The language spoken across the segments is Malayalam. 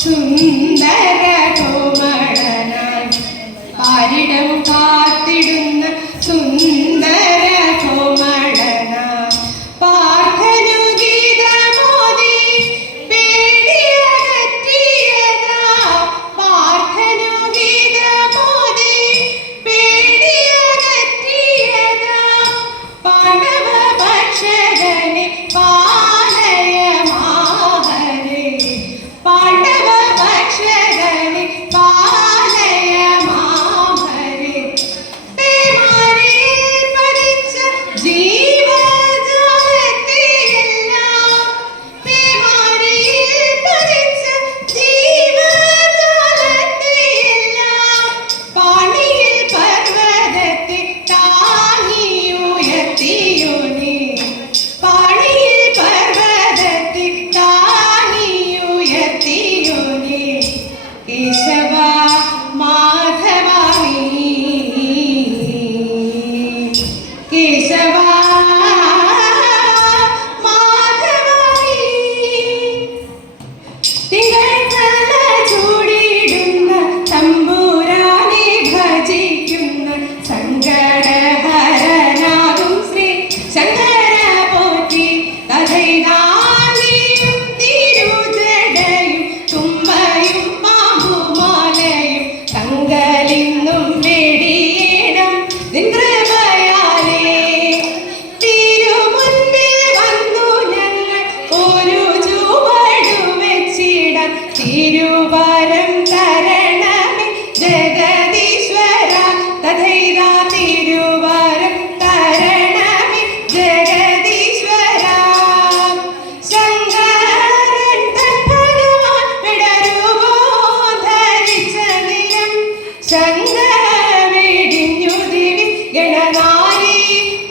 സുന്ദര കോമളനായി പാരിടം കാത്തിടുന്ന സുന്ദര കോമളനായി പാർത്ഥനു ഗീതമോദി പേടിയകറ്റിയതാ പാർത്ഥനു ഗീതമോദി പേടിയകറ്റിയതാ പാണ്ഡവ ഭക്ഷകനെ പാലയമാഹരേ പാണ്ഡവ ഭക്ഷകനെ പാലയമാഹരേ പേമാരിൽ പതിച്ച ജീവജാലത്തെയെല്ലാം പേമാരിൽ പതിച്ച ജീവജാലത്തെയെല്ലാം പാണിയിൽ പർവ്വതത്തെ താങ്ങിയുയർത്തിയോനേ പാണിയിൽ പർവ്വതത്തെ താങ്ങിയുയർത്തിയോനേ കേശവ മാധവ നീ കേശവ മാധവ നീ തിങ്കൾ ചൂടിയിടുന്ന തമ്പുരാനെ ഭജിക്കുന്ന സങ്കടഹരനാകും ശ്രീ ശങ്കര പോറ്റി കഥയിതാനിയും തിരുജടയും തുമ്പയും പാമ്പുമാലയും തങ്കലിന്നും വെടിയേണം നിൻകൃപയാലേ തിരുമുൻപിൽ വന്നു ഞങ്ങൾ ഒരു ചുവടു വെച്ചിടാം തിരുവരം തരണമേ ജഗദീശ്വര തഥൈതാ തിരുവരം തരണമേ ജഗദീശ്വര ശങ്കരൻ തൻ ഭഗവാൻ വിടരുവോ ധരിച്ച ദിനം ശങ്കരവിടിഞ്ഞു ദിവി ഗണനാരി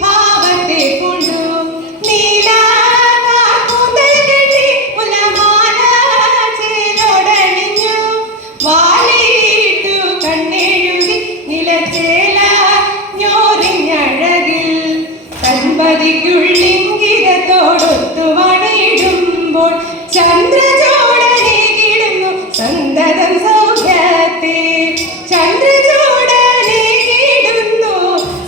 ഭാവത്തെ കൊണ്ടു നീലാകൂന്തൽ കെട്ടി മുലമാല ചേലോടണിഞ്ഞു വാലിട്ടു കണ്ണെഴുതി നിലച്ചേല ഞോറിഞ്ഞഴകിൽ തൻപതിക്കുള്ളിംഗിതത്തോടൊത്തു വണിയിടുമ്പോൾ ചന്ദ്രചൂടനെ കിടുന്നു സന്തതം സൗഖ്യത്തെ ചന്ദ്രചൂടനെ കിടുന്നു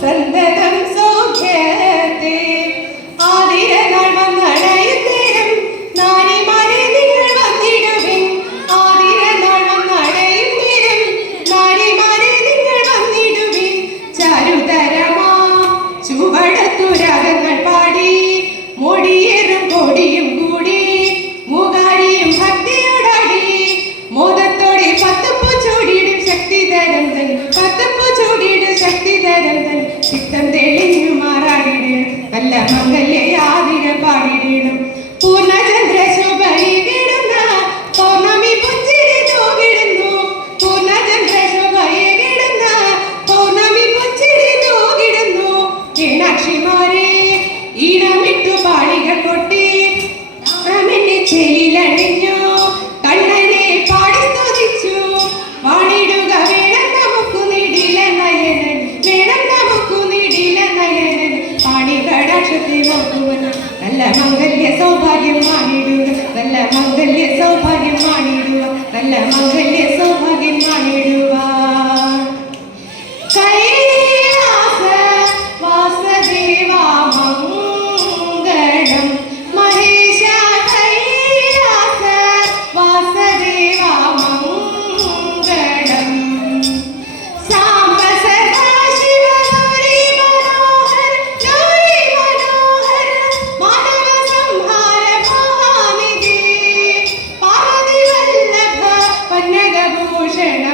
സന്തതം സൗഖ്യത്തെ ആതിരനാൾ വന്നടയുന്നേരം നാരിമാരെ നിങ്ങൾ വന്നിടുവിൻ ആതിരനാൾ വന്നടയുന്നേരം നാരിമാരെ നിങ്ങൾ വന്നിടുവിൻ ചാരുതരമാ ചുവടത്തു രാഗങ്ങൾ പാടി മുടിയേറും കൊടിയും കൂടി മൂകാരിയും ഭക്തിയോടാടി മോദത്തോടെ പത്തപ്പൂ ചൂടിയിടും ശക്തിധരം തൻ പത്തപ്പൂ ചൂടിയിടും ശക്തിധരം തൻ ചിത്തം തെളിഞ്ഞു മാറാടിടണം നല്ല മംഗല്യാതിര പാടിടണം പൂർണ്ണചന്ദ്ര ശോഭയിടുന്ന പൗർണമി പുഞ്ചിരി തൂകിടുന്നു പൂർണ്ണചന്ദ്ര ശോഭയിടുന്ന പൗർണമി പുഞ്ചിരി തൂകിടുന്നു മീനാക്ഷിമാരെ ഈണമിട്ടു പാടികൾ കൊട്ടി രാമന്റെ ചെലിലണിഞ്ഞു കണ്ണനെ പാടി സ്തുതിച്ചു വാണിടുക വേണം നമുക്കു നീടില നയനൻ വേണം നമുക്കു നീടില നയനൻ പാടി കടാക്ഷത്തെ നോക്കുവന നല്ല മംഗല്യ സൗഭാഗ്യം മാണിടുക നല്ല മംഗല്യ സൗഭാഗ്യം മാണിടുക നല്ല മംഗല്യ സൗഭാഗ്യം മാണിടുക കൈലാസ വാസദേവാ മംഗളം മഹേശ കൈലാസ വാസദേവാ മംഗളം സാംബ സദാശിവ ഗൗരി മനോഹര മാധവ സംഹാര മഹാനിധി പാർവതി വല്ലഭ പന്നഗഭൂഷണ